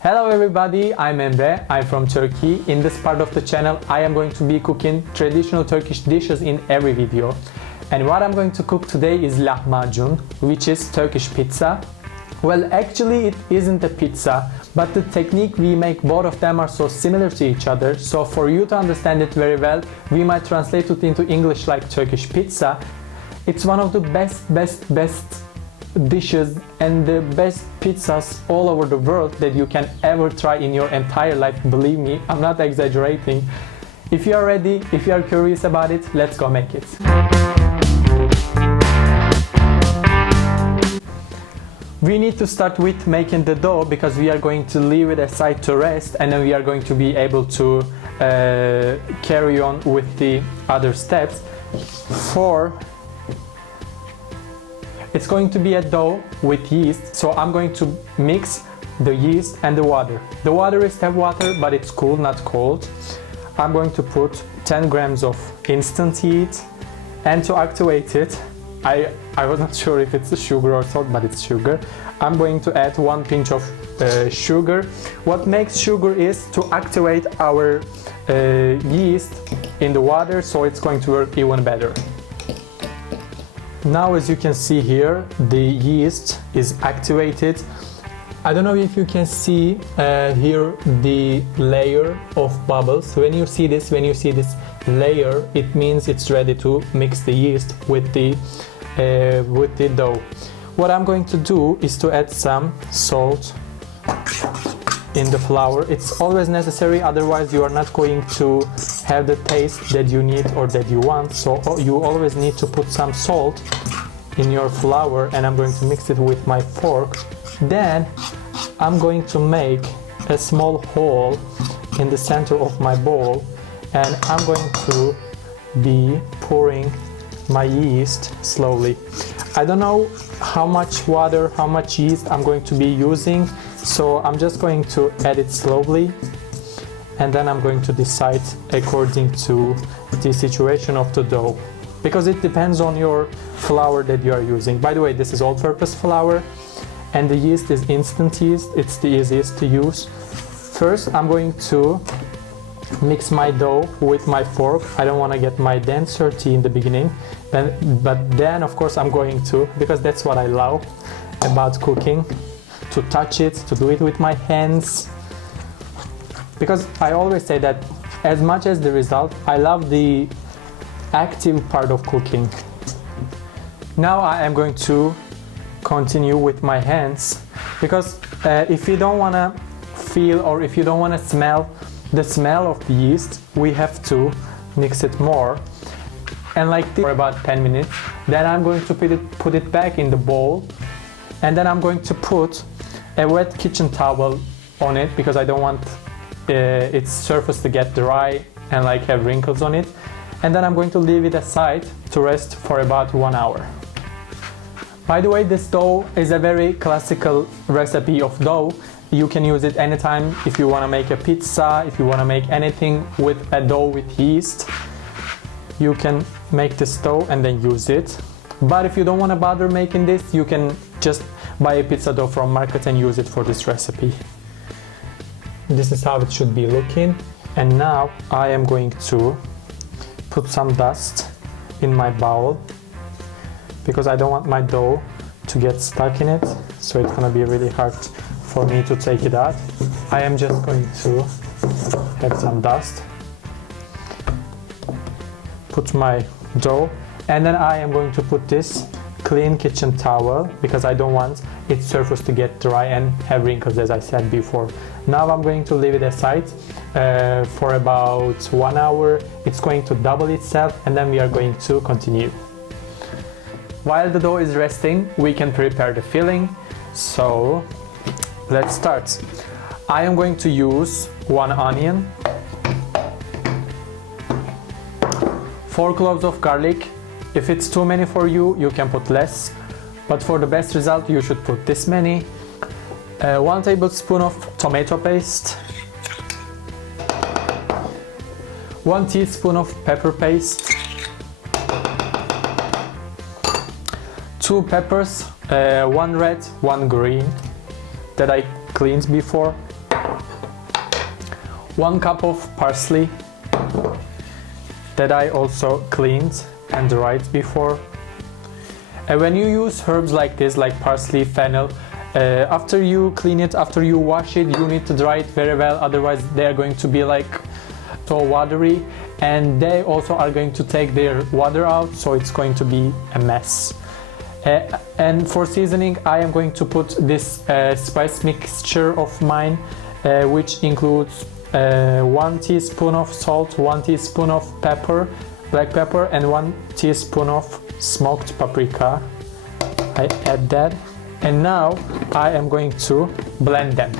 Hello everybody, I'm Emre, I'm from Turkey. In this part of the channel, I am going to be cooking traditional Turkish dishes in every video. And what I'm going to cook today is lahmacun, which is Turkish pizza. Well, actually it isn't a pizza, but the technique we make both of them are so similar to each other. So for you to understand it very well, we might translate it into English like Turkish pizza. It's one of the best dishes and the best pizzas all over the world that you can ever try in your entire life. Believe me, I'm not exaggerating. If you are ready, if you are curious about it, let's go make it. We need to start with making the dough because we are going to leave it aside to rest, and then we are going to be able to carry on with the other steps. It's going to be a dough with yeast, so I'm going to mix the yeast and the water. The water is tap water, but it's cool, not cold. I'm going to put 10 grams of instant yeast, and to activate it, I was not sure if it's sugar or salt, but it's sugar. I'm going to add 1 pinch of sugar. What makes sugar is to activate our yeast in the water, so it's going to work even better. Now, as you can see here, the yeast is activated. I don't know if you can see here the layer of bubbles. When you see this layer, it means it's ready to mix the yeast with the dough. What I'm going to do is to add some salt in the flour. It's always necessary, otherwise you are not going to have the taste that you need or that you want. So you always need to put some salt in your flour, and I'm going to mix it with my fork. Then I'm going to make a small hole in the center of my bowl, and I'm going to be pouring my yeast slowly. I don't know how much water, how much yeast I'm going to be using, so I'm just going to add it slowly, and then I'm going to decide according to the situation of the dough, because it depends on your flour that you are using. By the way, this is all-purpose flour, and the yeast is instant yeast. It's the easiest to use. First, I'm going to mix my dough with my fork. I don't want to get my hands dirty in the beginning, but then of course I'm going to, because that's what I love about cooking, to touch it, to do it with my hands, because I always say that as much as the result, I love the active part of cooking. Now I am going to continue with my hands, because if you don't want to feel, or if you don't want to smell the smell of the yeast, we have to mix it more, and like this for about 10 minutes. Then I'm going to put it back in the bowl, and then I'm going to put a wet kitchen towel on it, because I don't want its surface to get dry and like have wrinkles on it. And then I'm going to leave it aside to rest for about 1 hour. By the way, this dough is a very classical recipe of dough. You can use it anytime if you want to make a pizza, if you want to make anything with a dough with yeast. You can make this dough and then use it. But if you don't want to bother making this, you can just buy a pizza dough from market and use it for this recipe. This is how it should be looking. And now I am going to put some dust in my bowl, because I don't want my dough to get stuck in it, so it's gonna be really hard for me to take it out. I am just going to have some dust, put my dough, and then I am going to put this clean kitchen towel, because I don't want its surface to get dry and have wrinkles, as I said before. Now I'm going to leave it aside for about 1 hour. It's going to double itself, and then we are going to continue. While the dough is resting, we can prepare the filling. So let's start. I am going to use 1 onion, 4 cloves of garlic. If it's too many for you, you can put less, but for the best result, you should put this many. 1 tablespoon of tomato paste, 1 teaspoon of pepper paste, 2 peppers, 1 red, 1 green that I cleaned before, 1 cup of parsley that I also cleaned and dried before. And when you use herbs like this, like parsley, fennel, after you clean it, after you wash it, you need to dry it very well, otherwise they are going to be like so watery, and they also are going to take their water out, so it's going to be a mess. And for seasoning, I am going to put this spice mixture of mine, which includes 1 teaspoon of salt, 1 teaspoon of black pepper, and 1 teaspoon of smoked paprika. I add that, and now I am going to blend them.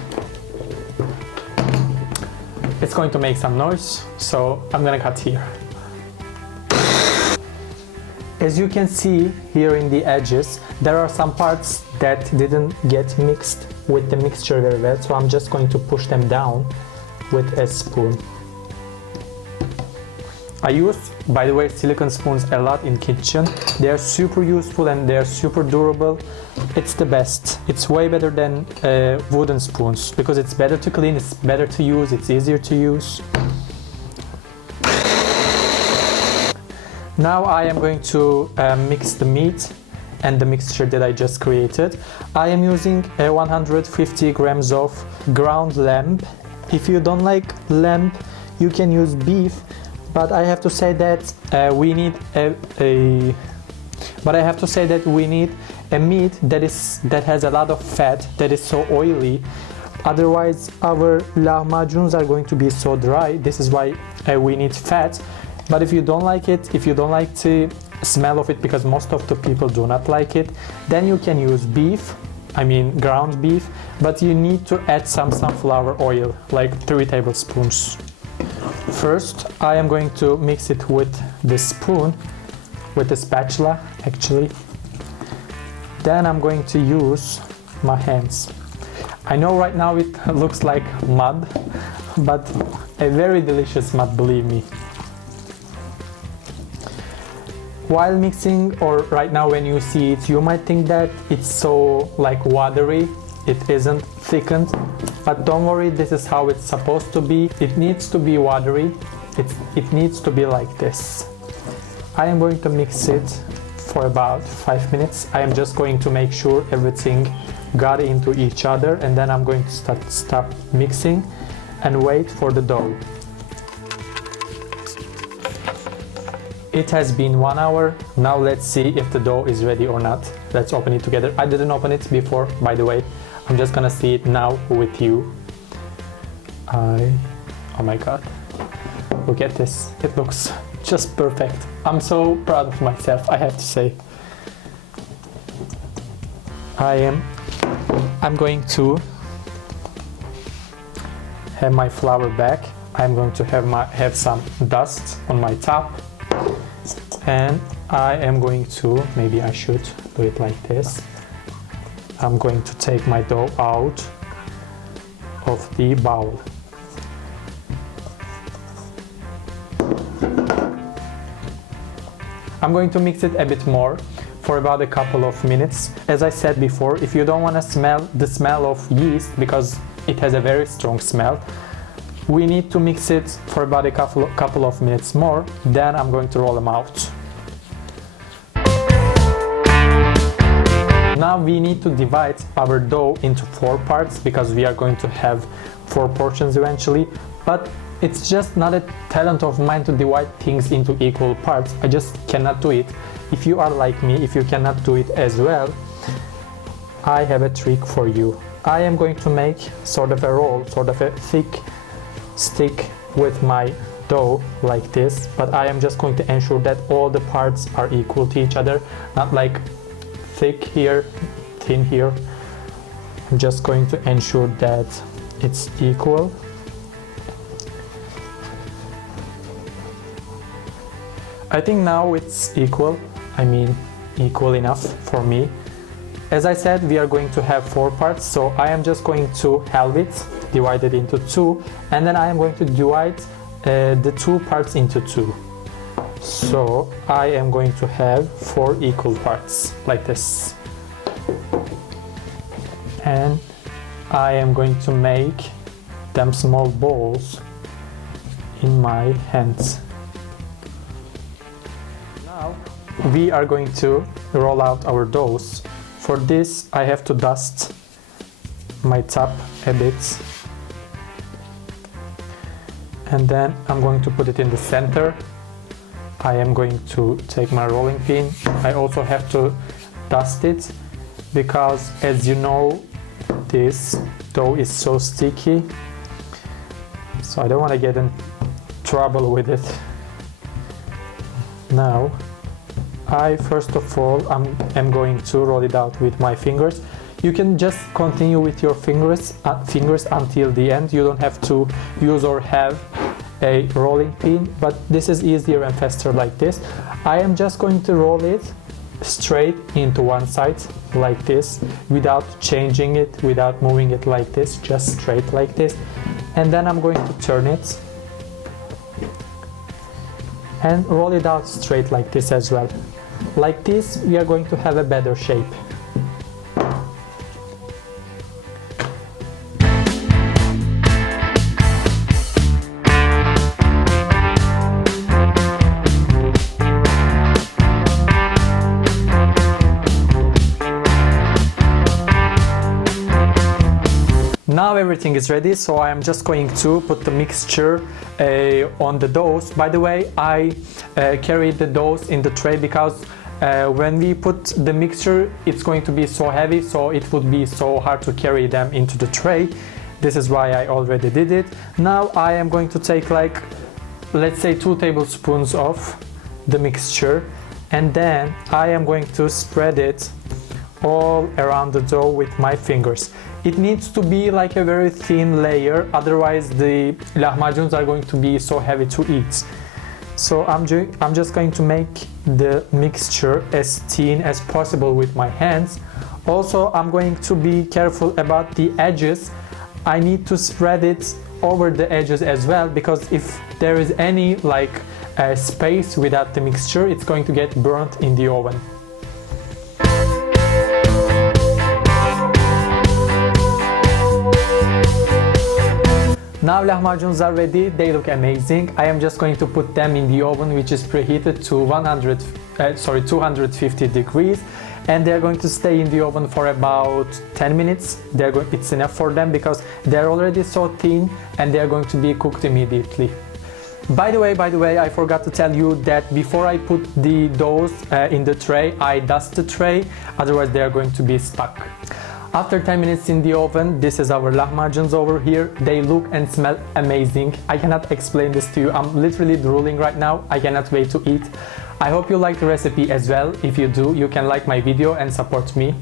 It's going to make some noise, so I'm gonna cut here. As you can see here in the edges, there are some parts that didn't get mixed with the mixture very well, so I'm just going to push them down with a spoon. I use, by the way, silicone spoons a lot in kitchen. They are super useful and they are super durable. It's the best. It's way better than wooden spoons because it's better to clean, it's better to use, it's easier to use. Now I am going to mix the meat and the mixture that I just created. I am using 150 grams of ground lamb. If you don't like lamb, you can use beef. But I have to say that we need a meat that has a lot of fat, that is so oily. Otherwise, our lahmacuns are going to be so dry. This is why we need fat. But if you don't like it, if you don't like the smell of it, because most of the people do not like it, then you can use beef. I mean ground beef. But you need to add some sunflower oil, like 3 tablespoons. First, I am going to mix it with the spoon, with the spatula actually. Then I'm going to use my hands. I know right now it looks like mud, but a very delicious mud, believe me. While mixing, or right now when you see it, you might think that it's so like watery. It isn't thickened, but don't worry, this is how it's supposed to be. It needs to be watery. It needs to be like this. I am going to mix it for about 5 minutes. I am just going to make sure everything got into each other, and then I'm going to stop mixing and wait for the dough. It has been 1 hour. Now let's see if the dough is ready or not. Let's open it together. I didn't open it before, by the way. I'm just gonna see it now with you. Oh my god. Look at this. It looks just perfect. I'm so proud of myself, I have to say. I'm going to have my flour back. I'm going to have some dust on my top. And I am going to, maybe I should do it like this. I'm going to take my dough out of the bowl. I'm going to mix it a bit more for about a couple of minutes. As I said before, if you don't want to smell the smell of yeast, because it has a very strong smell, we need to mix it for about a couple of minutes more. Then I'm going to roll them out. Now we need to divide our dough into 4 parts because we are going to have 4 portions eventually. But it's just not a talent of mine to divide things into equal parts. I just cannot do it. If you are like me, if you cannot do it as well, I have a trick for you. I am going to make sort of a roll, sort of a thick stick with my dough like this, but I am just going to ensure that all the parts are equal to each other, not like thick here, thin here. I'm just going to ensure that it's equal. I think now it's equal. I mean, equal enough for me. As I said, we are going to have 4 parts, so I am just going to halve it, divide it into 2, and then I am going to divide the 2 parts into 2. So I am going to have 4 equal parts, like this. And I am going to make them small balls in my hands. Now we are going to roll out our doughs. For this I have to dust my top a bit, and then I'm going to put it in the center. I am going to take my rolling pin. I also have to dust it because, as you know, this dough is so sticky, so I don't want to get in trouble with it. Now I first of all am going to roll it out with my fingers. You can just continue with your fingers until the end. You don't have to use or have a rolling pin, but this is easier and faster like this. I am just going to roll it straight into one side like this, without changing it, without moving it like this, just straight like this. And then I'm going to turn it and roll it out straight like this as well. Like this we are going to have a better shape. Now everything is ready, so I am just going to put the mixture on the doughs. By the way, I carried the doughs in the tray because when we put the mixture, it's going to be so heavy, so it would be so hard to carry them into the tray. This is why I already did it. Now I am going to take, like, let's say 2 tablespoons of the mixture, and then I am going to spread it all around the dough with my fingers. It needs to be like a very thin layer, otherwise the lahmacuns are going to be so heavy to eat. So I'm just going to make the mixture as thin as possible with my hands. Also, I'm going to be careful about the edges. I need to spread it over the edges as well, because if there is any space without the mixture, it's going to get burnt in the oven. Now lahmacuns are ready, they look amazing. I am just going to put them in the oven, which is preheated to 250 degrees, and they're going to stay in the oven for about 10 minutes. It's enough for them because they're already so thin and they're going to be cooked immediately. By the way, I forgot to tell you that before I put the doughs in the tray, I dust the tray, otherwise they are going to be stuck. After 10 minutes in the oven, this is our lahmacuns over here. They look and smell amazing. I cannot explain this to you. I'm literally drooling right now. I cannot wait to eat. I hope you like the recipe as well. If you do, you can like my video and support me.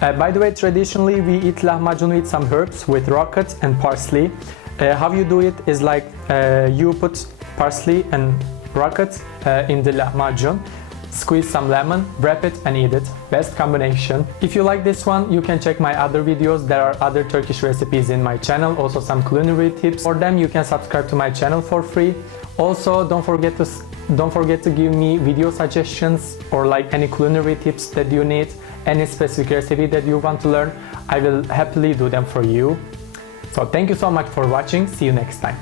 By the way, traditionally we eat lahmacun with some herbs, with rocket and parsley. How you do it is like you put parsley and rocket in the lahmacun, squeeze some lemon, wrap it and eat it. Best combination. If you like this one, you can check my other videos. There are other Turkish recipes in my channel, also some culinary tips. For them you can subscribe to my channel for free. Also, don't forget to give me video suggestions or like any culinary tips that you need, any specific recipe that you want to learn. I will happily do them for you. So thank you so much for watching. See you next time.